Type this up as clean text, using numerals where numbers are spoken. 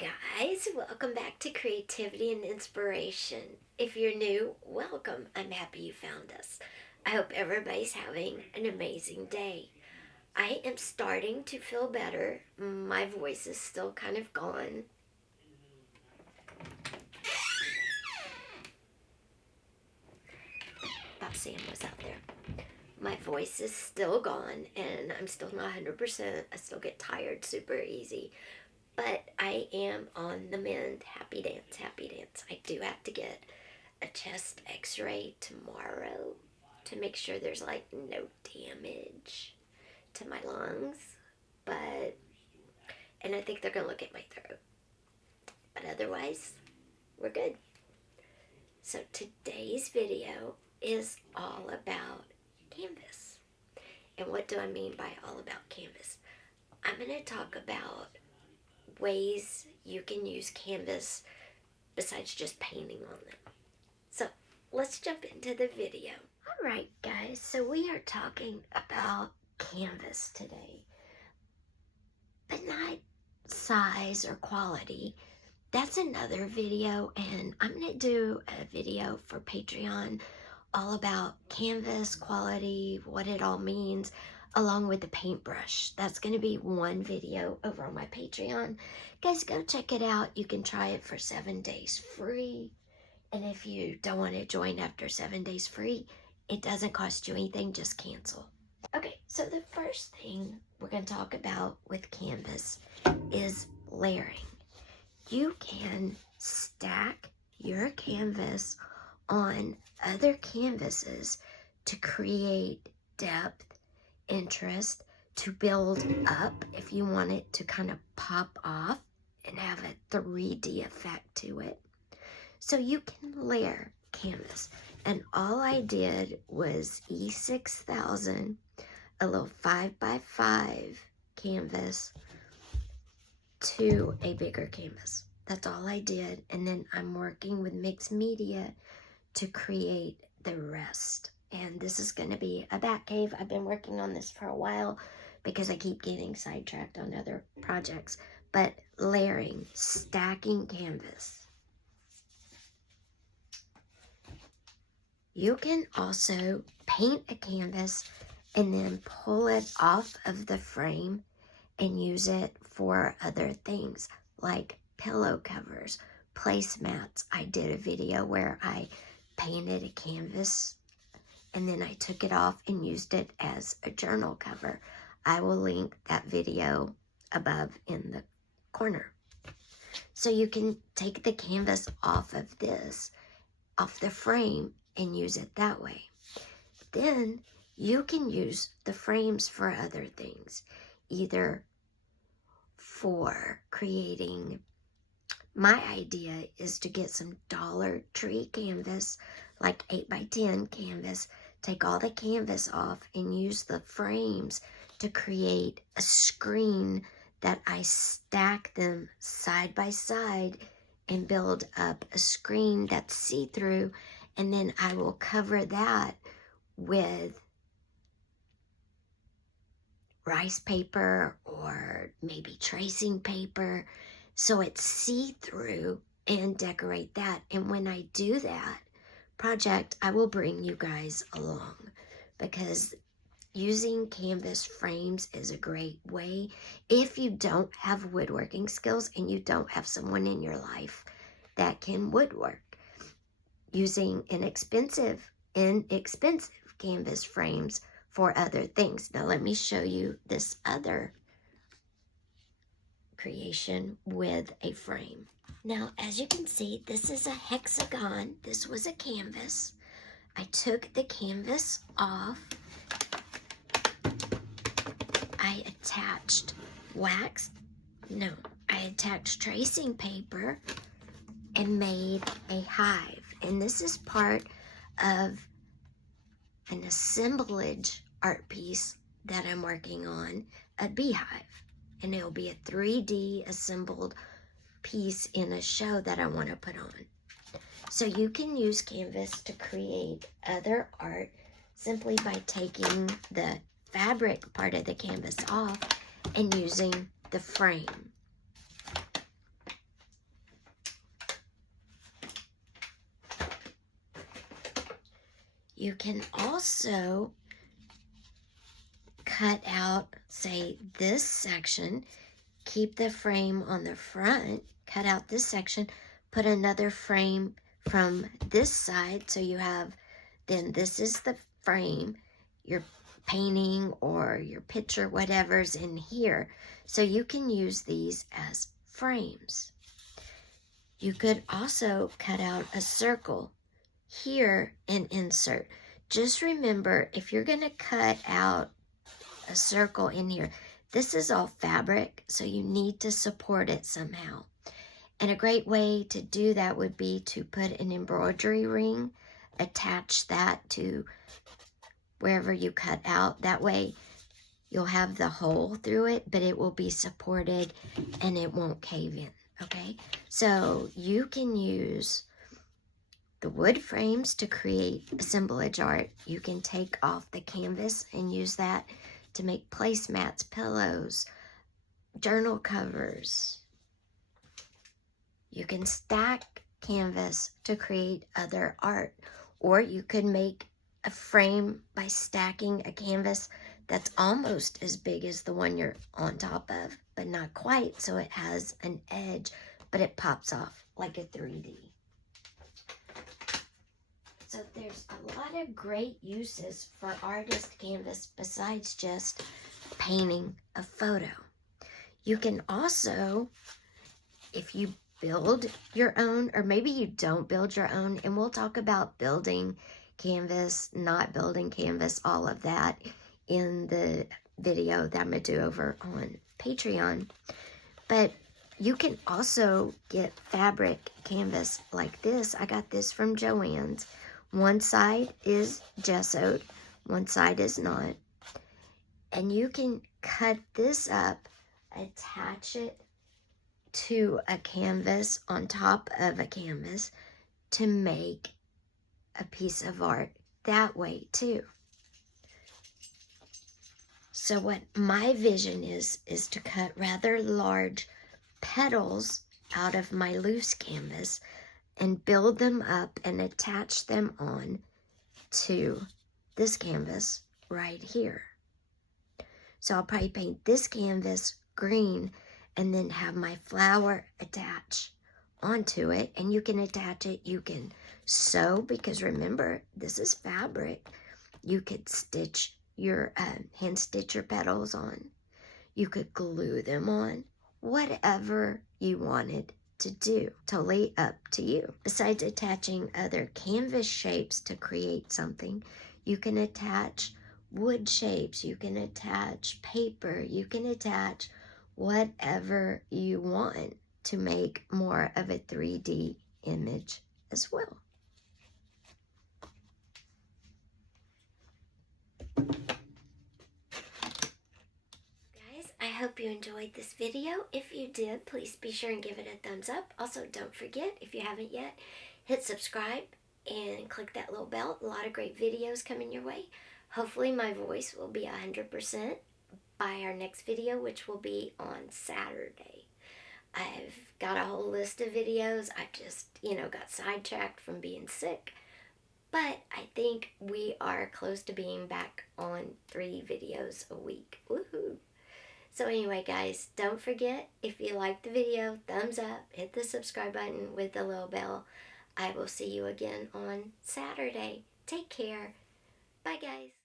guys, welcome back to Creativity and Inspiration. If you're new, welcome. I'm happy you found us. I hope everybody's having an amazing day. I am starting to feel better. My voice is still kind of gone. Thought Sam was out there. My voice is still gone and I'm still not 100%. I still get tired super easy. But I am on the mend. Happy dance, happy dance. I do have to get a chest x-ray tomorrow to make sure there's like no damage to my lungs. And I think they're going to look at my throat. But otherwise, we're good. So today's video is all about Canvas. And what do I mean by all about Canvas? I'm going to talk about ways you can use Canvas besides just painting on them. So let's jump into the video. Alright guys, so we are talking about Canvas today. But not size or quality. That's another video, and I'm going to do a video for Patreon all about Canvas, quality, what it all means, along with the paintbrush. That's going to be one video over on my Patreon. Guys, go check it out. You can try it for 7 days free. And if you don't want to join after 7 days free, it doesn't cost you anything, just cancel. Okay, so the first thing we're going to talk about with Canvas is layering. You can stack your canvas on other canvases to create depth, interest, to build up if you want it to kind of pop off and have a 3D effect to it. So you can layer canvas. And all I did was E6000, a little 5x5 canvas, to a bigger canvas. That's all I did. And then I'm working with mixed media to create the rest. And this is going to be a bat cave. I've been working on this for a while because I keep getting sidetracked on other projects. But layering, stacking canvas. You can also paint a canvas and then pull it off of the frame and use it for other things like pillow covers, placemats. I did a video where I painted a canvas and then I took it off and used it as a journal cover. I will link that video above in the corner. So you can take the canvas off of this, off the frame, and use it that way. Then you can use the frames for other things, either for creating. My idea is to get some Dollar Tree canvas, like 8x10 canvas, take all the canvas off and use the frames to create a screen that I stack them side by side and build up a screen that's see-through, and then I will cover that with rice paper or maybe tracing paper so it's see-through, and decorate that. And when I do that project, I will bring you guys along, because using canvas frames is a great way if you don't have woodworking skills and you don't have someone in your life that can woodwork. Using inexpensive canvas frames for other things. Now let me show you this other creation with a frame. Now, as you can see, this is a hexagon. This was a canvas. I took the canvas off. I attached I attached tracing paper and made a hive. And this is part of an assemblage art piece that I'm working on, a beehive. And it'll be a 3D assembled piece in a show that I want to put on. So you can use canvas to create other art simply by taking the fabric part of the canvas off and using the frame. You can also cut out, say, this section, keep the frame on the front, cut out this section, put another frame from this side, so you have, then this is the frame, your painting or your picture, whatever's in here. So you can use these as frames. You could also cut out a circle here and insert. Just remember, if you're going to cut out a circle in here, this is all fabric, so you need to support it somehow. And a great way to do that would be to put an embroidery ring, attach that to wherever you cut out. That way you'll have the hole through it, but it will be supported and it won't cave in, okay? So you can use the wood frames to create assemblage art. You can take off the canvas and use that to make placemats, pillows, journal covers. You can stack canvas to create other art, or you could make a frame by stacking a canvas that's almost as big as the one you're on top of, but not quite, so it has an edge, but it pops off like a 3D. So there's a lot of great uses for artist canvas besides just painting a photo. You can also, if you build your own, or maybe you don't build your own, and we'll talk about building canvas, not building canvas, all of that in the video that I'm going to do over on Patreon. But you can also get fabric canvas like this. I got this from Joann's. One side is gessoed, one side is not. And you can cut this up, attach it to a canvas on top of a canvas to make a piece of art that way too. So what my vision is to cut rather large petals out of my loose canvas and build them up and attach them on to this canvas right here. So I'll probably paint this canvas green and then have my flower attach onto it. And you can attach it, you can sew, because remember, this is fabric. You could stitch your, hand stitch your petals on. You could glue them on, whatever you wanted to do, totally up to you. Besides attaching other canvas shapes to create something, you can attach wood shapes, you can attach paper, you can attach whatever you want to make more of a 3D image as well. I hope you enjoyed this video. If you did, please be sure and give it a thumbs up. Also, don't forget, if you haven't yet, hit subscribe and click that little bell. A lot of great videos coming your way. Hopefully my voice will be 100% by our next video, which will be on Saturday. I've got a whole list of videos. I just, got sidetracked from being sick. But I think we are close to being back on 3 videos a week. Woohoo! So anyway, guys, don't forget, if you liked the video, thumbs up, hit the subscribe button with the little bell. I will see you again on Saturday. Take care. Bye, guys.